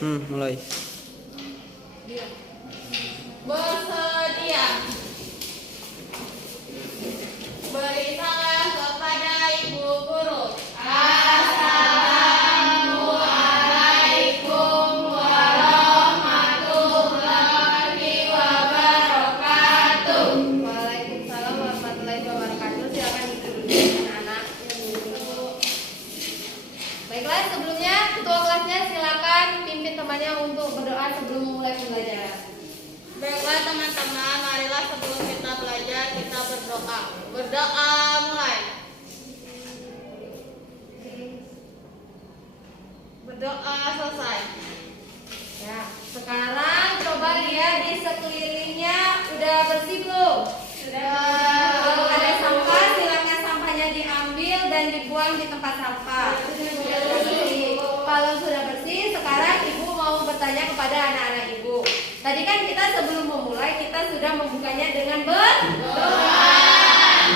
Mulai. Bersedia. Beri salam kepada Ibu Guru. Assalamualaikum warahmatullahi wabarakatuh. Waalaikumsalam warahmatullahi wabarakatuh. Silakan duduk anak-anak yang dulu. Baiklah, sebelumnya ketua kelasnya silakan pimpin temannya untuk berdoa sebelum memulai pembelajaran. Baiklah teman-teman, marilah sebelum kita belajar kita berdoa. Berdoa mulai. Berdoa selesai. Ya, sekarang coba lihat di sekelilingnya udah bersih belum? Sudah. Kalau ada sampah silakan sampahnya diambil dan dibuang di tempat sampah. Kalau sudah bersih, sekarang ibu mau bertanya kepada anak-anak ibu. Tadi kan kita sebelum memulai kita sudah membukanya dengan berdoa.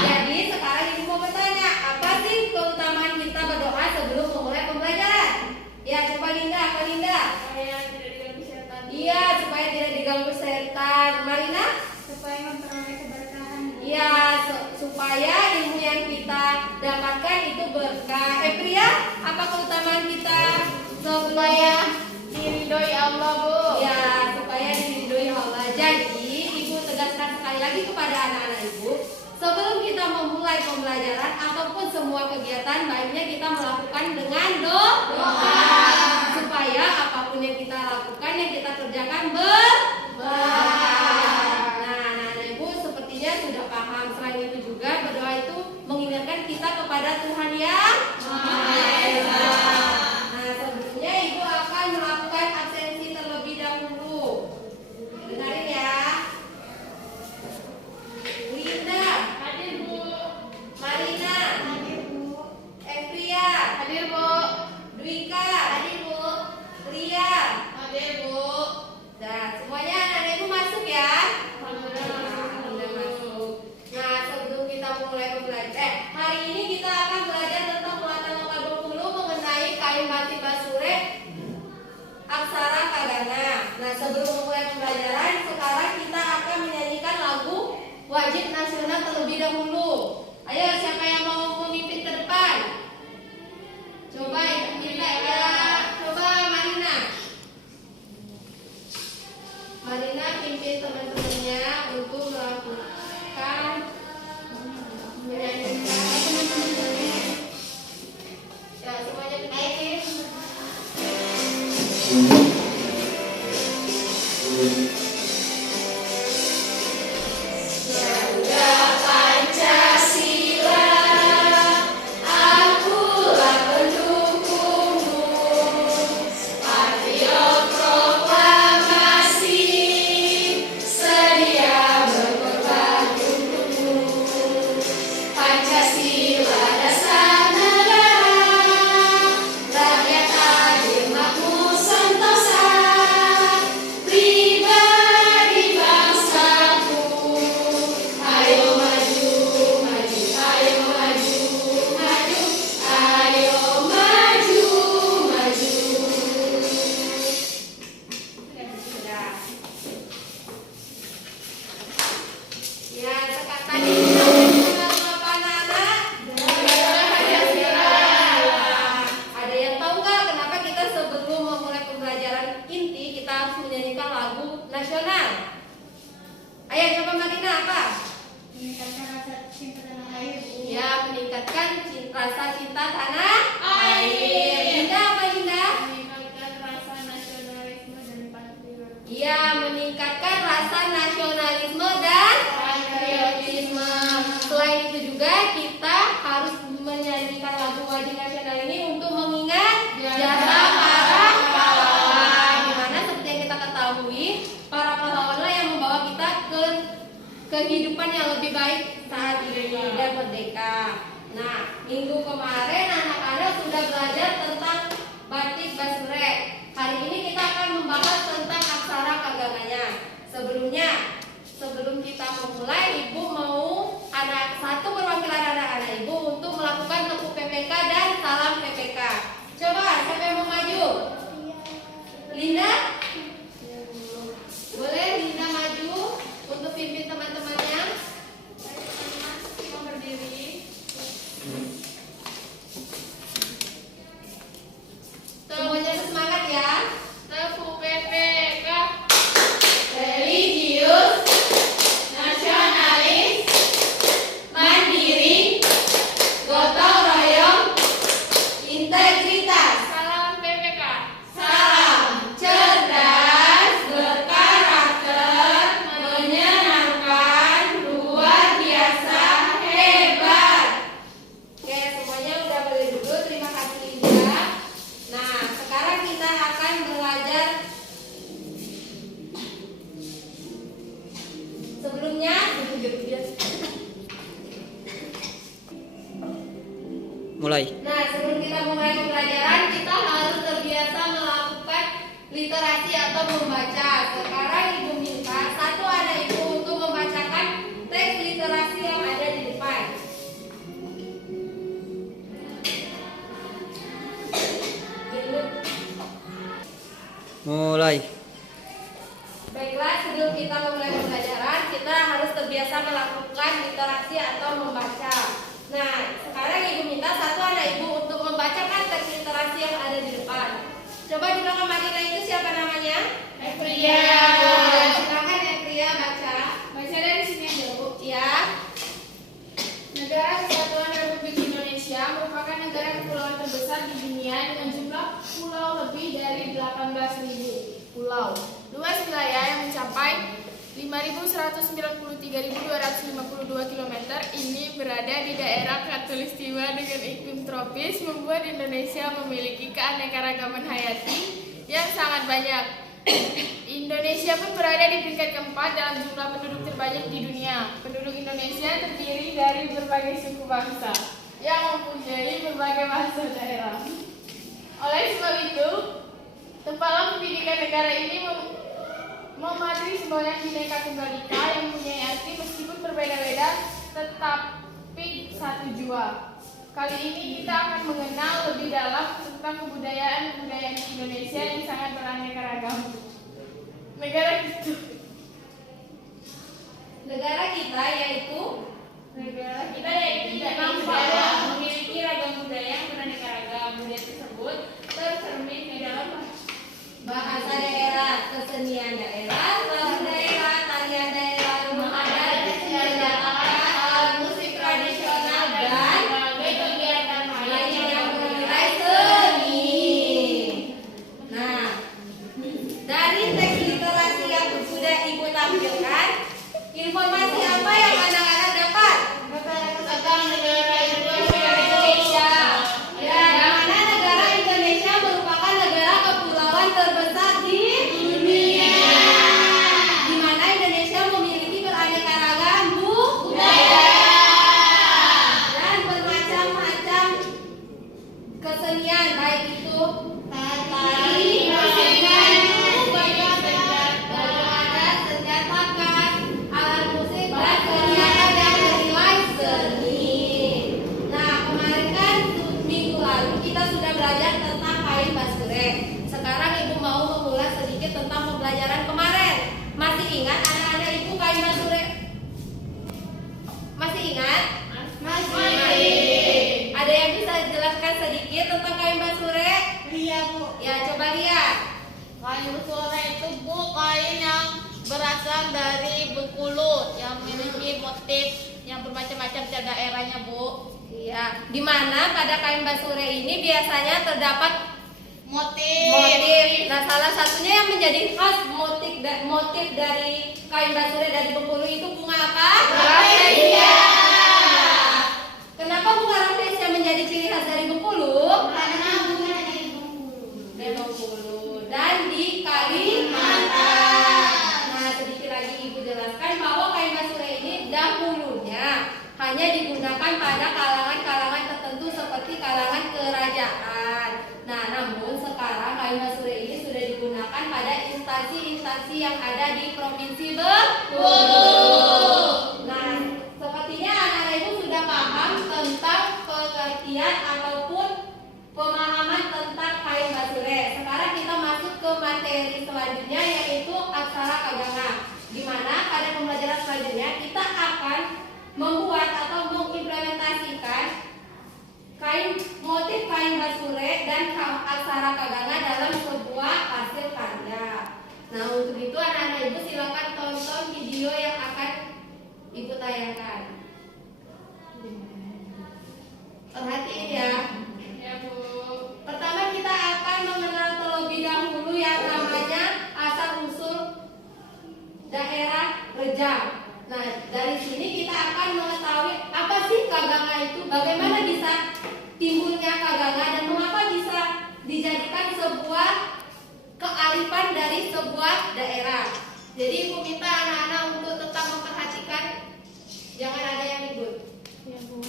Jadi sekarang ibu mau bertanya, apa sih keutamaan kita berdoa sebelum memulai pembelajaran? Ya, coba Linda, apa Linda? Supaya tidak diganggu setan. Iya, supaya tidak diganggu setan. Marina? Supaya memperoleh keberkahan. Iya, supaya ilmu yang kita dapatkan itu berkah. Pria, apa keutamaan kita? Supaya diridhoi Allah, Bu. Ya, supaya diridhoi Allah. Jadi, ibu tegaskan sekali lagi kepada anak-anak ibu, sebelum kita memulai pembelajaran ataupun semua kegiatan, baiknya kita melakukan dengan doa. Supaya apapun yang kita lakukan, yang kita kerjakan berkah. Nah, anak-anak ibu sepertinya sudah paham. Selain itu juga berdoa itu mengingatkan kita kepada Tuhan yang Maha Esa. Nah, sebelumnya ibu akan melakukan absensi terlebih dahulu. Dengarin ya. Linda, Hadir, Bu. Marina, Hadir, Bu. Evria, Hadir, Bu. Dwika, hadir Bu. Ria, Hadir, Bu. nah semuanya anak-anak ibu masuk ya. Alhamdulillah. Udah masuk. Nah, sebelum kita mulai belajar, hari ini kita akan belajar tentang muatan lokal Bengkulu mengenai kain batik basure aksara kagana. Nah, sebelum memulai pembelajaran, sekarang kita akan menyanyikan lagu wajib nasional terlebih dahulu. Ayo, siapa yang mau memimpin ke depan? Coba ibu kita ya. Coba Marina. Marina pimpin teman-temannya untuk melakukan menyanyikan. Ya, semuanya pimpin. Garuda Pancasila, akulah pendukungmu. Patriot proklamasi, sedia berkorban untukmu. Pancasila dasar negara, rakyat adil makmur sentosa, pribadi bangsaku. Ayo maju, maju, ayo maju, maju, ayo maju, maju. Sudah. Ya, sekarang tadi kita udah apa anak-anak? Pancasila. Ada yang tahu nggak kenapa kita sebelum memulai pembelajaran inti kita harus menyanyikan lagu nasional? Ayo coba Marina apa? Meningkatkan rasa cinta tanah air, Bu. Ya, meningkatkan rasa cinta tanah air. Linda apa Linda? Meningkatkan rasa nasionalisme dan patriotisme. Iya, meningkatkan rasa nasionalisme dan patriotisme. Selain itu juga kita harus menyanyikan lagu wajib nasional ini untuk mengingat jasa para pahlawan. Dimana seperti yang kita ketahui, para pahlawanlah yang membawa kita ke kehidupan yang lebih baik saat ini dan merdeka. Nah, minggu kemarin anak-anak sudah belajar tentang batik basure. Hari ini kita akan membahas tentang aksara kagananya. Sebelum kita memulai, ibu mau ada satu perwakilan anak-anak ibu untuk melakukan tepuk PPK dan salam PPK. Coba siapa yang mau maju? Linda. literasi atau membaca. Sekarang Ibu minta satu anak Ibu untuk membacakan teks literasi yang ada di depan. Mulai. Baiklah, sebelum kita memulai pembelajaran, kita harus terbiasa melakukan literasi atau membaca. Nah, sekarang Ibu minta satu anak Ibu untuk membacakan teks literasi yang ada di depan. Coba di belakang Marina itu siapa namanya? Epria. Silakan Epria baca. Baca dari sini aja, Bu. Ya. Negara Kesatuan Republik Indonesia merupakan negara kepulauan terbesar di dunia dengan jumlah pulau lebih dari 18.000 pulau. Luas wilayah yang mencapai 5.193.252 km ini berada di daerah khatulistiwa dengan iklim tropis, membuat Indonesia memiliki keanekaragaman hayati yang sangat banyak. Indonesia pun berada di peringkat keempat dalam jumlah penduduk terbanyak di dunia. Penduduk Indonesia terdiri dari berbagai suku bangsa yang mempunyai berbagai bahasa daerah. Oleh sebab itu, Kepala Pendidikan Negara ini memadai semboyan Bhinneka Tunggal Ika yang mempunyai arti meskipun berbeda-beda tetapi satu jua. Kali ini kita akan mengenal lebih dalam tentang kebudayaan di Indonesia yang sangat beraneka ragam. Negara kita yaitu Indonesia memiliki ragam budaya yang beraneka ragam. Budaya tersebut tercermin di dalam bahasa daerah, kesenian daerah, lagu daerah, tarian daerah, rumah adat, percetakan, alat musik tradisional dan kegiatan lain yang bernilai seni. Nah, dari teks literasi yang sudah Ibu tampilkan, informasi apa yang anak-anak dapat? tentang negara Indonesia. Ya, di mana negara Indonesia merupakan negara kepulauan terbesar di dunia. Di mana Indonesia memiliki beraneka ragam budaya dan bermacam-macam kesenian, baik itu tari, kesenian, baju adat, senjatakan, alat musik, dan kegiatan yang bernilai seni. Nah, kemarin kan minggu lalu kita sudah belajar tentang kain basure. Sekarang Ibu mau mengulas sedikit tentang pembelajaran kemarin. Masih ingat anak-anak Ibu kain basure? Masih ingat? Masih. Ada yang bisa jelaskan sedikit tentang kain basure? Iya, Bu. Ya, coba lihat. Kain basure itu, Bu, kain yang berasal dari Bengkulu yang memiliki motif yang bermacam-macam setiap daerahnya, Bu. Iya, di mana pada kain basure ini biasanya terdapat Motif. Nah, salah satunya yang menjadi khas motif dari kain basure dari Bengkulu itu bunga apa? Rafflesia. Kenapa bunga rafflesia menjadi ciri khas dari Bengkulu? Karena bunga dari Bengkulu. Di Bengkulu dan di Kalimantan. Nah, sedikit lagi Ibu jelaskan bahwa kain basure ini dahulunya hanya digunakan pada kalangan-kalangan tertentu seperti kalangan kerajaan. Nah, namun sekarang kain basure ini sudah digunakan pada instansi-instansi yang ada di Provinsi Bengkulu. Nah, sepertinya anak-anak Ibu sudah paham tentang pengertian ataupun pemahaman tentang kain basure. Sekarang kita masuk ke materi selanjutnya yaitu aksara kaganga. Di mana pada pembelajaran selanjutnya kita akan membuat atau mengimplementasikan motif kain basure dan aksara kaganga dalam sebuah hasil karya. Nah, untuk itu anak-anak Ibu silakan tonton video yang akan Ibu tayangkan. Perhatiin ya. Ya, Bu. Pertama kita akan mengenal terlebih dahulu yang namanya asal usul daerah Rejang. Nah, dari sini kita akan mengetahui apa sih kaganga itu, bagaimana bisa timbulnya kaganga dan mengapa bisa dijadikan sebuah kearifan dari sebuah daerah. Jadi Ibu minta anak-anak untuk tetap memperhatikan, jangan ada yang ribut. Ya, Bu.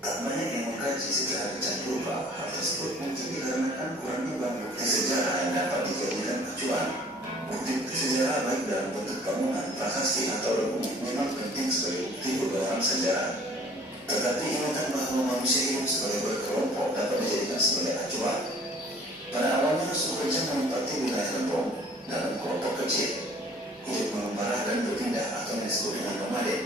Banyak yang mengkaji sejarah Rejang Purba. Hal tersebut mungkin dikarenakan kurangnya bambu dan sejarah yang dapat dijadikan acuan prasasti atau regu memang penting sebagai bukti kebenaran sejarah. Tetapi ingatan bahwa manusia hidup sebagai berkelompok dapat dijadikan sebagai acuan. Pada awalnya suku Rejang menempati wilayah Lempong dalam kelompok kecil, hidup mengembara dan berpindah atau yang disebut dengan nomaden.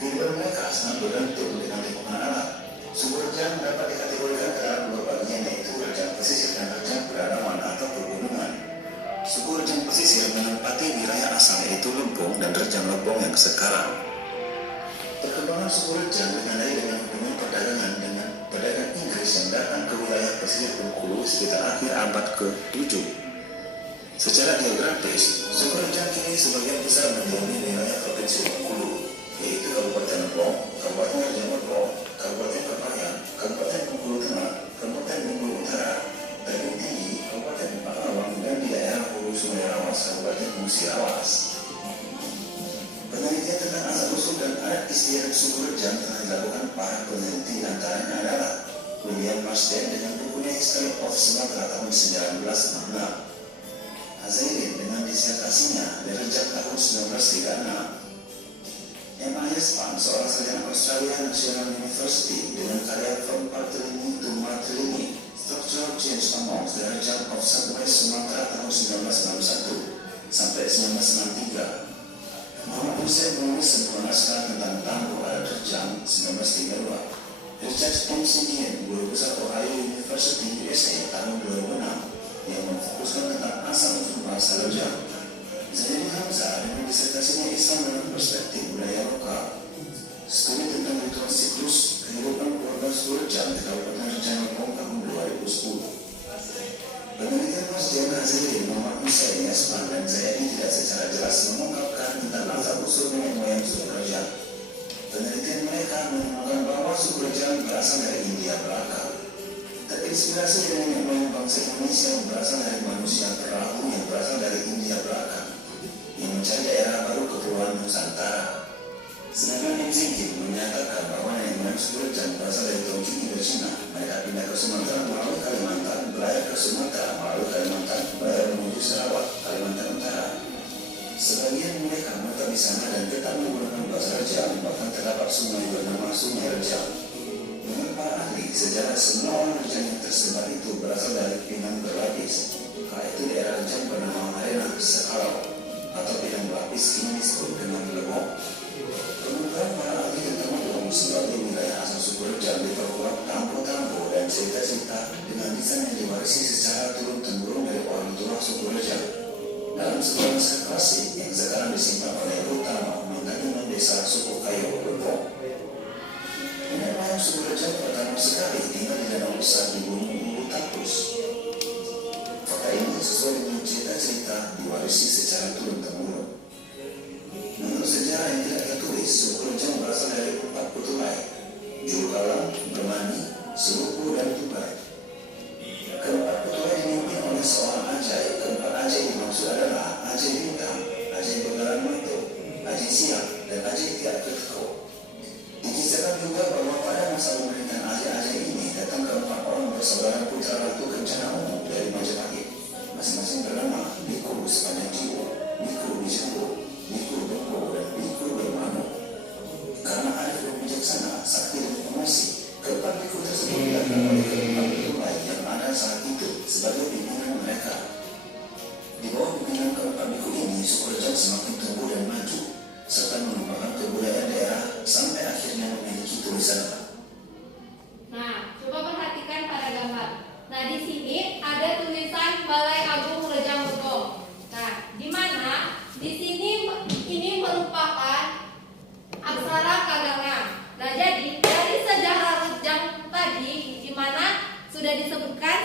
Kehidupan mereka sangat bergantung dengan lingkungan alam. Suku Rejang dapat dikategorikan ke dalam dua bagian, yaitu Rejang pesisir dan Rejang pedalaman atau pegunungan. Suku Rejang pesisir menempati wilayah asal yaitu Lempong dan Rejang Lempong yang sekarang. Perkembangan suku Rejang ditandai dengan hubungan perdagangan dengan pedagang Inggris yang datang ke wilayah pesisir Bengkulu sekitar akhir abad ke-7. Secara geografis, suku Rejang kini sebagian besar mendiami wilayah provinsi Bengkulu, yaitu Kabupaten Lempong, Kabupaten Rejang Lempong, Kabupaten Kepahyang, Kabupaten Bengkulu Tengah, Kabupaten Bengkulu Utara, Tebing Tinggi, Kabupaten Pakawang, dan di daerah Hulu Sungai Rawas, Kabupaten Musirawas. Penelitian tentang asal-usul dan adat istiadat suku Rejang telah dilakukan para peneliti, antaranya adalah William Marsden dengan bukunya History of Sumatra tahun 1966, Azairin dengan disertasinya The Rejang tahun 1936, M.I.S. Pang, seorang sarjana Australia National University dengan karya From Patrilineal to Matrilineal, Structural Change Amongst the Rejang of Southwest Sumatra tahun 1991 sampai 1993. Muhammad Hussein menulis sebuah naskah tentang Tambo adat Rejang 1932. Richard M. Sidian, guru besar Ohio University USA tahun 2006, yang memfokuskan tentang asal-usul bahasa Rejang. Zaini Hamzah dengan disertasinya Islam dalam perspektif budaya lokal, studi tentang ritual siklus kehidupan keluarga suku Rejang di Kabupaten Rejang Lempong tahun 2010. Penelitian Mas Diana Azali, Muhammad Hussein, Yasman, dan Zayadi tidak secara jelas mengungkapkan tentang asal-usul nenek moyang suku Rejang. Penelitian mereka menemukan bahwa suku Rejang berasal dari India belaka. Terinspirasi dari nenek moyang bangsa Indonesia yang berasal dari manusia perahu yang berasal dari India belaka, yang mencari daerah baru kepulauan Nusantara. Sedangkan M. Zinkin menyatakan bahwa nenek moyang suku Rejang berasal dari Tongjing Indochina. Mereka pindah ke Sumatera melalui Kalimantan, berlayar ke Sumatera melalui Kalimantan, berlayar menuju Sarawak, Kalimantan Utara. Sebagian mereka menetap di sana dan tetap menggunakan bahasa Rejang, bahkan terdapat sungai bernama Sungai Rejang. Menurut para ahli sejarah, semua orang Rejang yang tersebar itu berasal dari pinang berlapis. Kala itu daerah Rejang bernama Arena Sekalau atau pinang berlapis kini disebut dengan Lebong. Kemudian para ahli tentang Lebong sebagai wilayah asal suku Rejang diperkuat tampo-tampo dan cerita-cerita dengan lisan yang diwarisi secara turun-temurun dari orang tua suku Rejang. Dalam sebuah naskah klasik yang sekarang disimpan oleh Utama Mangkaliman Desa Suku Kayo Lempong, nenek moyang suku Rejang pertama sekali tinggal di danau besar di Gunung Ulu Tapus. Fakta ini sesuai dengan cerita-cerita diwarisi secara turun-temurun. Menurut sejarah yang tidak tertulis, suku Rejang berasal dari 4 Kutulai: Jurukalang, Bermani, Seluku, dan Tubai. Keempat Kutulai dipimpin oleh seorang Ajai. Keempat Ajai dimaksud adalah Ajai Bintang, Ajai Begaran Mito, Ajai Siang, dan Ajai Tiak Keteko. Dikisahkan juga bahwa pada masa pemerintahan Ajai-Ajai ini datang keempat orang bersaudara putra Ratu Kencana Umum dari Majapahit, masing-masing bernama Biku Sepanjang Jiwo, Biku Bijenggo, Biku Bengko, dan Biku Bermanu. Karena ada bijaksana, sakti, dan emosi, keempat biku tersebut dilakukan oleh keempat Kutulai yang ada saat itu sebagai pimpinan mereka. Di bawah pimpinan keempat biku ini, suku Rejang semakin tumbuh dan maju, serta mengembangkan kebudayaan daerah sampai akhirnya memiliki tulisan. Nah, coba perhatikan pada gambar. Nah, di sini ada tulisan Balai Agung Rejang Lempong. Nah, di mana di sini ini merupakan aksara Kaganga. Nah, jadi dari sejarah Rejang tadi, di mana sudah disebutkan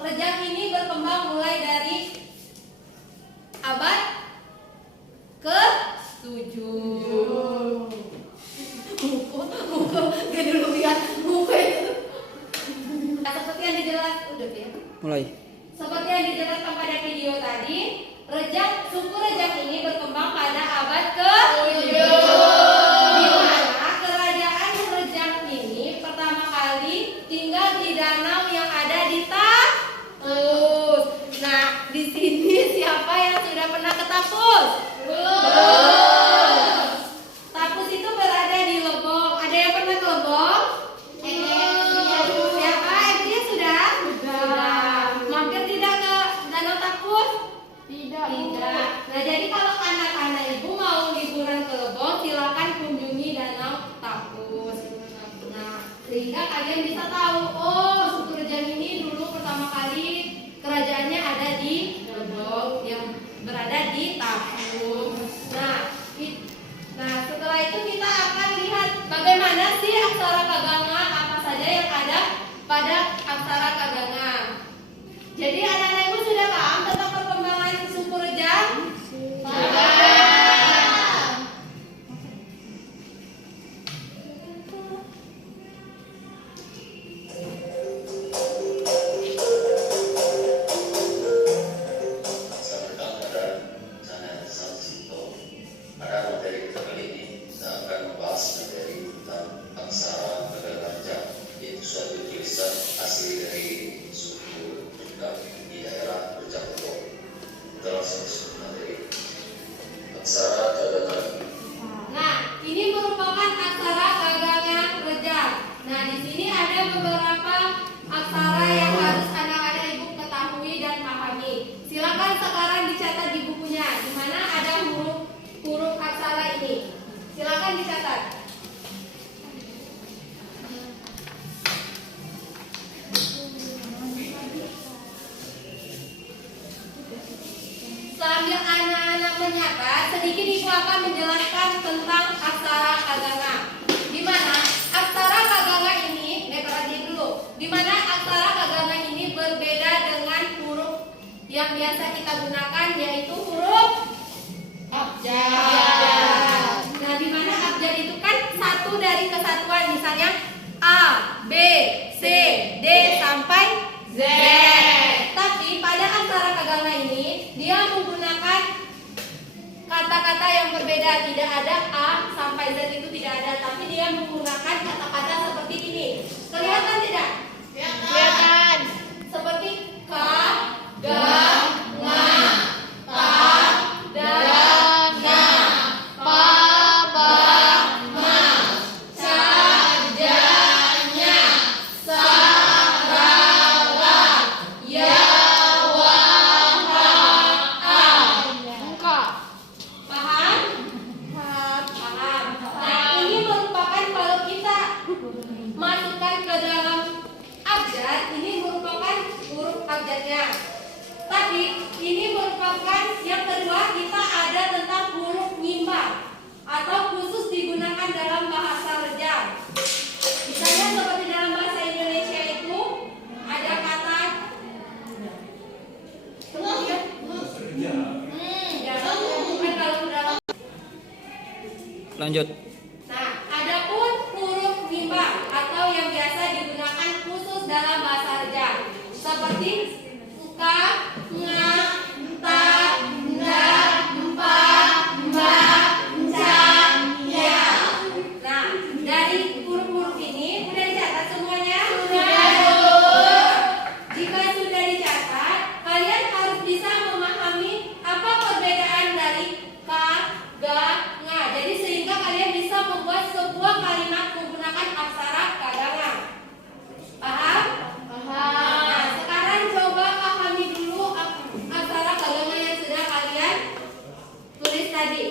Rejang ini berkembang mulai dari abad ke-7. Buku, gak dulu lihat buku itu. Nah, seperti yang dijelaskan, udah ya. Mulai. Seperti yang dijelaskan pada video tadi, suku Rejang ini berkembang pada abad ke-7. Di mana kerajaan Rejang ini pertama kali tinggal di danau yang ada di Tapus. Nah, di sini siapa yang sudah pernah ke Tapus? Belum. berada di tabung. Nah, setelah itu kita akan lihat bagaimana sih aksara kaganga, apa saja yang ada pada aksara kaganga. Jadi anak-anak ibu sudah paham tentang perkembangan suku rejang? Selamat datang pada channel Samsito. Pada materi kita kali ini kita akan membahas materi tentang aksara kaganga rejang, yaitu suatu tulisan asli dari suku Jukak di daerah Rejang Lombok. Kita langsung masuk ke materi. Aksara kaganga. Nah, ini merupakan aksara kaganga rejang. Nah, di sini ada beberapa aksara yang harus anak-anak ibu ketahui dan pahami. Silakan sekarang dicatat di bukunya, di mana ada huruf aksara ini. Silakan dicatat. Sambil anak-anak mencatat, sedikit ibu akan menjelaskan tentang aksara kaganga. Di mana aksara kaganga ini, perhatiin dulu. Di mana aksara kaganga ini berbeda dengan huruf yang biasa kita gunakan, yaitu huruf abjad. Nah, di mana abjad itu kan satu dari kesatuan, misalnya A, B, C, D sampai Z. Tapi pada aksara kaganga ini dia menggunakan kata-kata yang berbeda, tidak ada A sampai Z itu tidak ada, tapi dia menggunakan kata-kata seperti ini. Kelihatan tidak? Kelihatan. Seperti ka, ga, nga, ta, da, na, pa, ba, ma, ca, ja, nya, sa, ra, la, ya, wa, ha, a. Engkau. Paham? Paham. Nah, ini merupakan kalau kita masukkan ke dalam abjad, ini merupakan huruf abjadnya. Tapi ini merupakan yang kedua, kita ada tentang huruf nyimbang atau khusus digunakan dalam bahasa rejang. Misalnya seperti dalam bahasa Indonesia itu ada kata kemudian jangan bukan kalau dalam. Lanjut. Nah, adapun huruf nyimbang atau yang biasa digunakan khusus dalam bahasa rejang seperti suka, nga, ta, nda, mpa, mba, ca, nya. Nah, dari huruf-huruf ini udah dicatat semuanya? Sudah. Jika sudah dicatat, kalian harus bisa memahami apa perbedaan dari ka, ga, nga. Jadi sehingga kalian bisa membuat sebuah kalimat menggunakan aksara kaganga. Paham? Paham. Nah, sekarang coba pahami dulu aksara kaganga yang sudah kalian tulis tadi.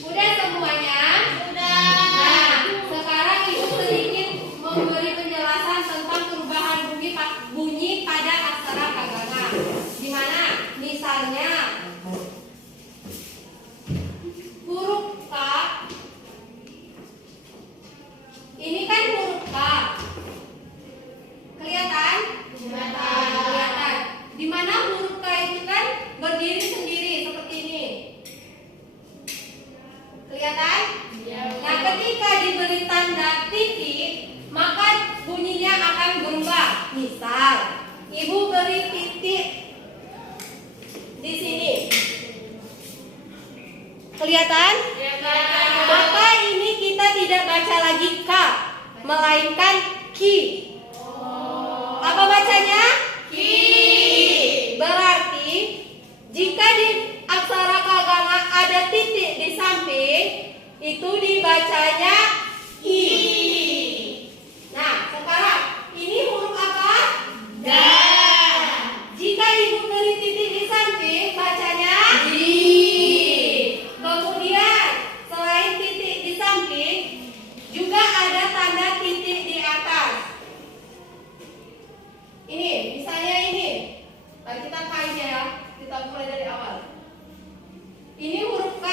Udah semuanya? Sudah. Nah, sekarang ibu sedikit memberi penjelasan tentang perubahan bunyi pada aksara kaganga. Di mana? Misalnya huruf K. Ini kan huruf K. Kelihatan? Kelihatan. Di mana huruf K itu kan berdiri sendiri seperti ini. Kelihatan? Nah, ketika diberi tanda titik, maka bunyinya akan berubah. Misal, ibu beri titik di sini. Kelihatan? Maka ini kita tidak baca lagi K, melainkan Ki. Apa bacanya? Ki. Berarti jika di aksara kaganga ada titik di samping, itu dibacanya I. Nah, sekarang ini huruf apa? Da. Jika ibu beri titik di samping, bacanya Di. Kemudian selain titik di samping, juga ada tanda titik di atas. Ini, misalnya ini. Mari kita pakai ya. Kita mulai dari awal. Ini huruf K.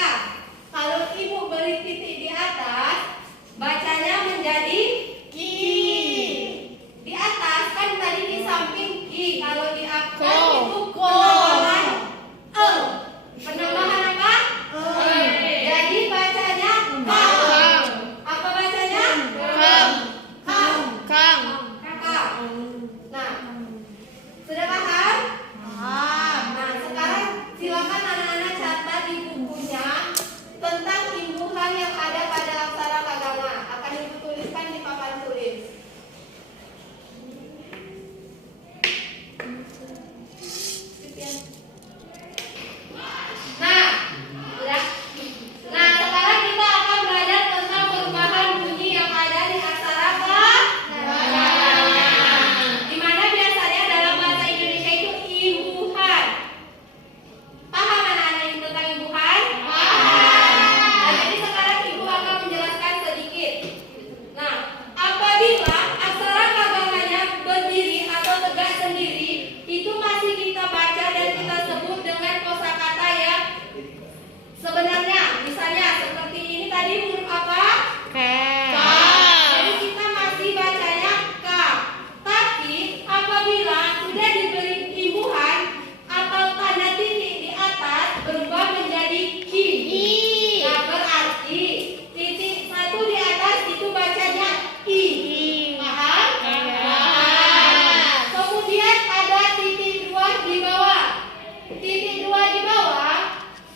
Kalau ibu beri titik di atas, bacanya menjadi ki. Di atas kan tadi di samping ki. Kalau di atas itu penambahan e. Penambahan apa? Jadi bacanya kang. Apa bacanya? Kang. Kang. Kakak. Nah, sudah paham? Nah, sekarang silakan anak-anak catat di bukunya tentang imbuhan yang ada pada aksara kagama. Akan ibu tuliskan di papan tulis. Nah, sudah. Nah, sekarang kita akan belajar tentang perubahan bunyi yang ada di aksara kagama. Di mana biasanya dalam bahasa Indonesia itu imbuhan. Paham anak-anak ini tentang imbuhan? Nah, jadi sekarang ibu akan menjelaskan sedikit. Nah, apabila aksara kagamanya berdiri atau tegak sendiri, itu masih kita baca dan kita sebut dengan kosakata yang sebenarnya. Misalnya seperti ini tadi huruf apa? K. Jadi kita masih bacanya K. Tapi apabila sudah diberi imbuhan atau tanda titik di atas berubah menjadi ki. Nah, berarti titik satu di atas itu bacanya i. Paham? Kemudian ada titik dua di bawah. Titik dua di bawah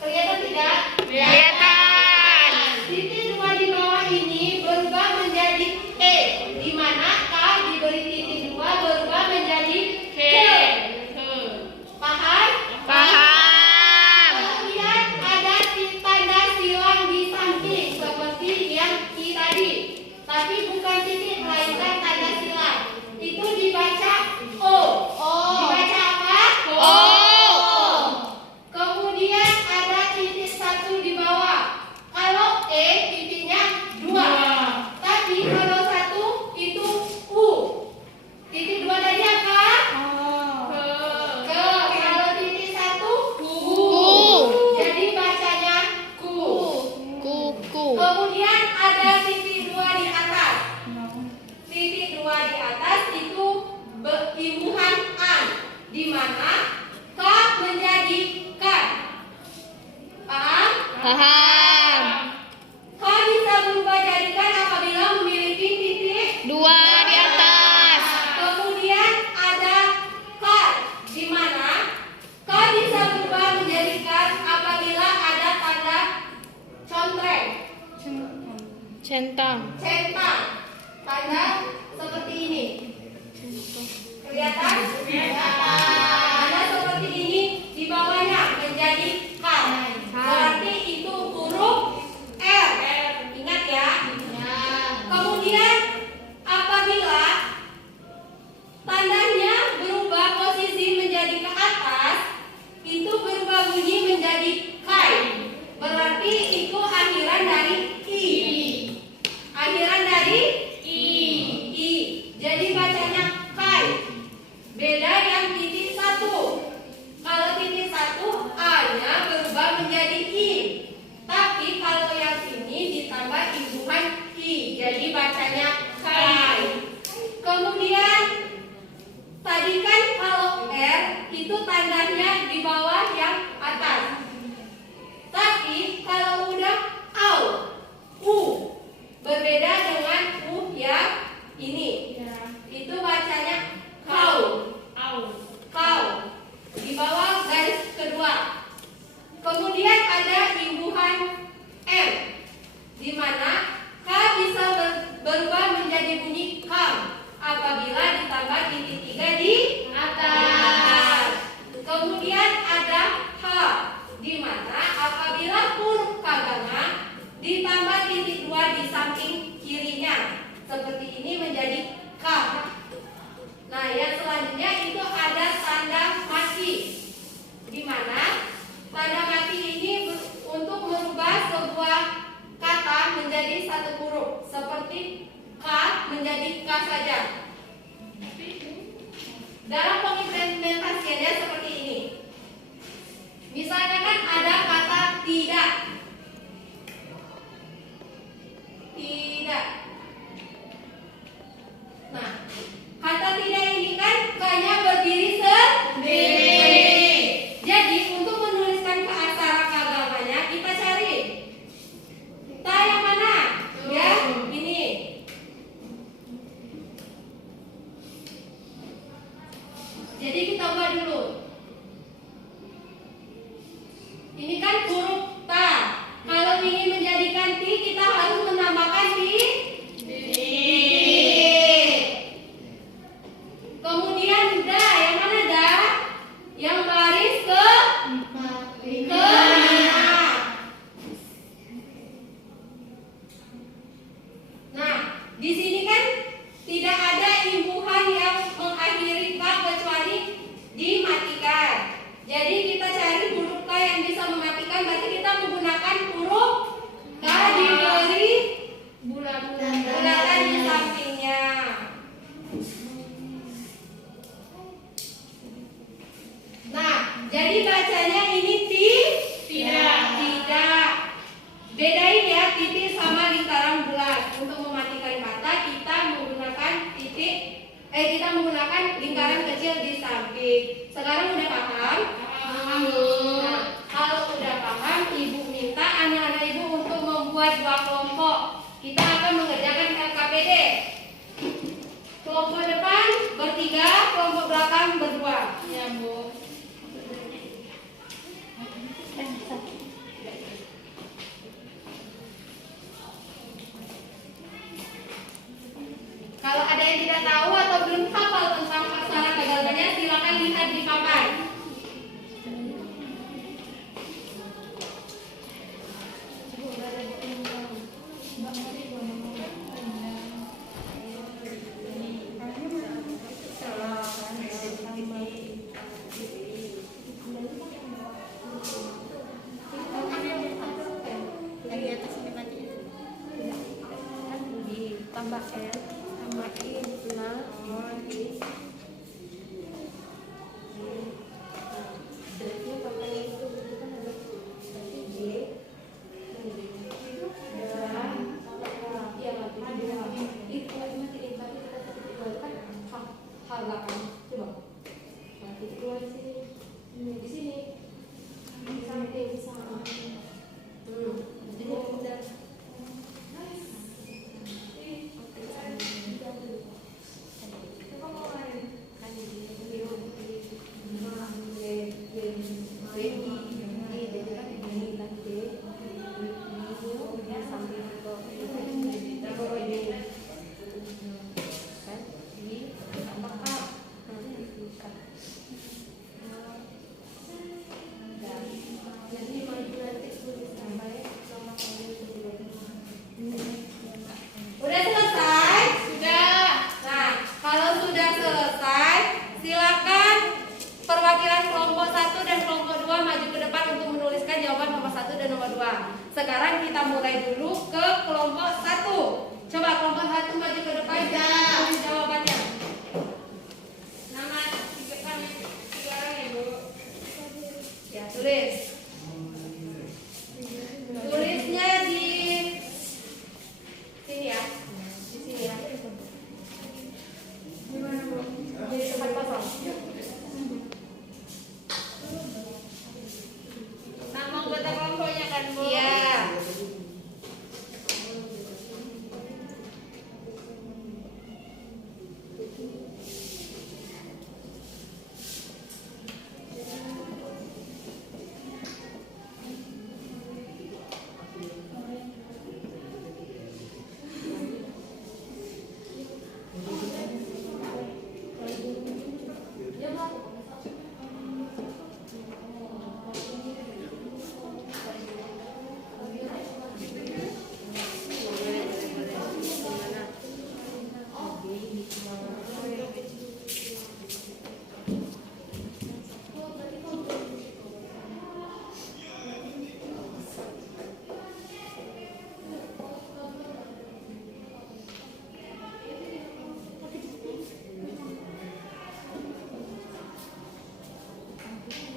kelihatan tidak? Kelihatan. Titik dua di bawah ini berubah menjadi e, di mana k diberi titik dua berubah menjadi k. Paham? Paham. Kemudian ada tanda silang di samping seperti yang i tadi, tapi bukan titik melainkan tanda silang. Itu dibaca o. Dibaca apa? O. Kemudian ada titik satu di bawah. Kalau e titiknya dua, tapi kalau satu itu u. Titik dua tadi apa? Ke. Kalau titik satu Ku. jadi bacanya ku. Kuku. Kemudian ada titik dua di atas. Titik dua di atas itu imbuhan an, di mana k menjadi kan. Paham? Paham. K bisa berubah jadi kan apabila memiliki titik. Dua di atas. Kemudian ada kan, di mana k bisa berubah menjadi kan apabila ada tanda contreng. Centang. Centang, tanda seperti ini. Kelihatan? Tanda seperti ini di bawahnya menjadi K. Berarti itu huruf R. Ingat ya. Kemudian apabila tandanya berubah posisi menjadi ke atas, itu berubah bunyi menjadi kai. Berarti itu akhiran dari i. Akhiran dari i. Jadi bacanya kai. Beda yang maju. Ini kan huruf ta. Kalau ingin menjadikan ti, kita harus menambahkan ti. Kemudian da, yang mana da? Yang baris ke lima. Nah, di sini kan tidak ada imbuhan yang mengakhiri ka kecuali dimatikan. Jadi kita cari huruf ka yang bisa mematikan, berarti kita menggunakan huruf ka diberi bulatan di sampingnya. Nah, jadi bacanya ini tidak. Bedain ya titik sama lingkaran bulat. Untuk mematikan kata kita menggunakan kita menggunakan lingkaran kecil di samping. Sekarang udah paham? Nah, kalau udah paham, ibu minta anak-anak ibu untuk membuat 2 kelompok. Kita akan mengerjakan LKPD. Kelompok depan bertiga, kelompok belakang berdua. Ya, Bu. Kalau ada yang tidak tahu atau belum hafal tentang aksara gagal-gagalnya, silakan lihat di papan. Tambah L, tambah I, nah, berarti pakai itu kan ada berarti J, Itu mati kan hal belakang. Coba. Mati dua di sini. Di sini. Di samping sama. Jadi udah. Udah selesai? Sudah. Nah, kalau sudah selesai, silakan perwakilan kelompok 1 dan kelompok 2 maju ke depan untuk menuliskan jawaban nomor 1 dan nomor 2. Sekarang kita mulai dulu ke kelompok 1. Coba kelompok 1 maju ke depan dan tulis jawabannya. Nama tiga orang ya, Bu. Ya, tulis. Tulisnya di sini ya. Di sini ya. Di tempat kosong. Nama anggota kelompoknya kan, Bu? Iya.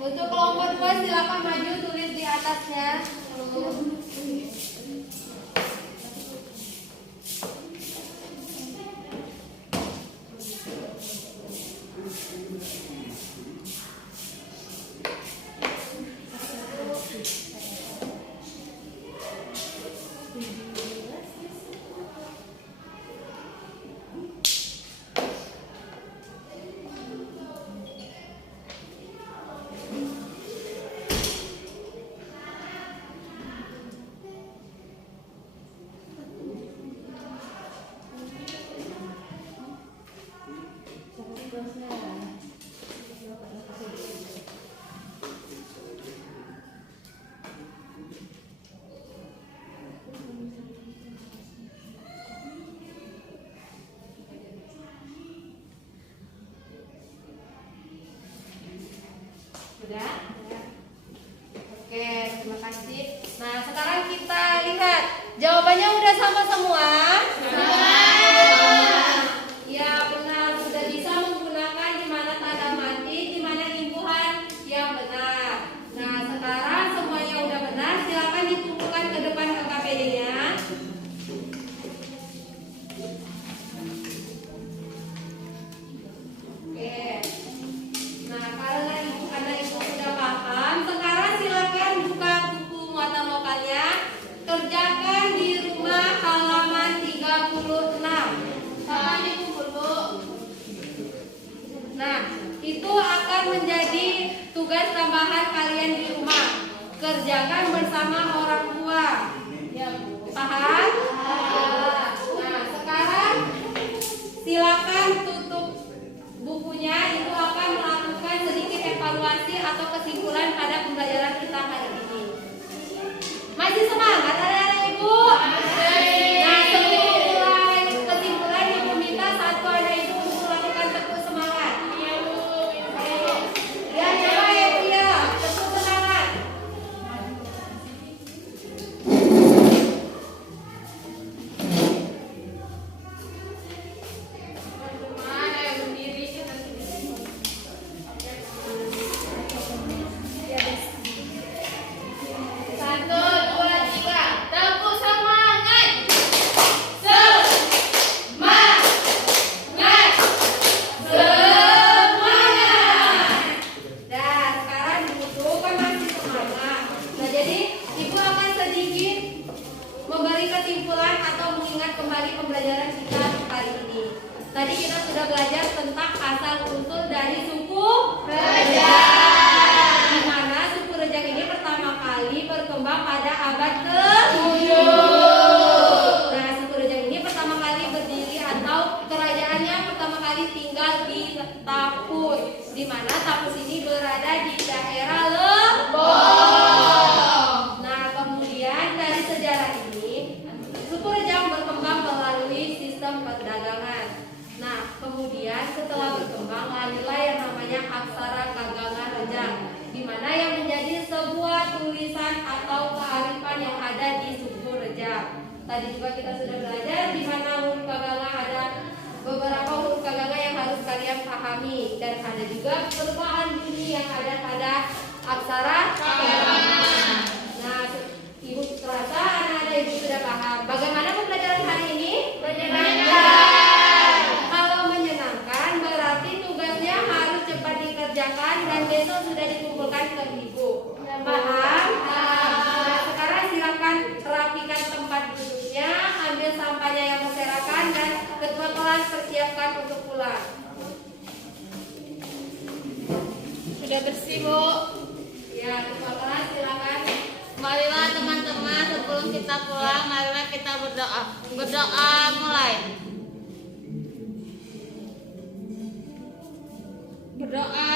Untuk kelompok 2 silakan maju tulis di atasnya. Sudah? Oke, terima kasih. Nah, sekarang kita lihat jawabannya udah sama semua? Ya, benar. Sudah bisa menggunakan di mana tanda mati, di mana imbuhan yang benar. Nah, sekarang semuanya udah benar. Silakan ditumpulkan ke depan KKPD-nya. Oke. Nah, karena ibu sudah paham, sekarang silakan buka buku muatan lokalnya. Kerjakan di rumah halaman 36. Silakan dikumpul, Bu. Nah, itu akan menjadi tugas tambahan kalian di rumah. Kerjakan bersama orang tua. Ya, Bu. Paham? Nah, sekarang silakan tutup bukunya. Itu akan melakukan sedikit evaluasi atau kesimpulan pada pembelajaran kita hari ini. Masih semangat anak-anak Ibu? Nah, sebelum mulai kesimpulan, Ibu minta satu anak Ibu untuk melakukan tepuk semangat. Iya, Bu. Ya, coba ya, Bu ya. Tepuk semangat. Teman-teman, ayo berdiri kita sini. Satu, dua, tiga. Tepuk semangat. Semangat. Semangat. Dah, sekarang Ibu kan masih semangat. Nah, jadi Ibu akan sedikit memberi kesimpulan atau mengingat kembali pembelajaran kita hari ini. Tadi kita sudah belajar tentang asal usul dari suku Rejang. Di mana suku Rejang ini pertama kali berkembang pada abad ke-7. Nah, suku Rejang ini pertama kali berdiri atau kerajaannya pertama kali tinggal di Tapus. Di mana Tapus ini berada di daerah Lombok. Nah, kemudian dari sejarah ini suku Rejang berkembang melalui sistem perdagangan. Nah, kemudian setelah berkembang lahirlah yang namanya aksara Kagangan Rejang, di mana yang menjadi sebuah tulisan atau kearifan yang ada di suku Rejang. Tadi juga kita sudah belajar di mana huruf Kagangan ada beberapa huruf Kagangan yang harus kalian pahami, dan ada juga perubahan bunyi yang ada pada aksara Kagangan. Nah, Ibu terasa anak-anak Ibu sudah paham. Bagaimana pembelajaran hari ini? Menyenangkan. Kalau menyenangkan berarti tugasnya harus cepat dikerjakan dan besok sudah dikumpulkan ke Ibu. Paham? Nah, sekarang silakan rapikan tempat duduknya, ambil sampahnya yang berserakan, dan ketua kelas persiapkan untuk pulang. Sudah bersih, Bu. Ya, ketua kelas silakan. Marilah teman-teman, sebelum kita pulang, marilah kita berdoa. Berdoa mulai. Berdoa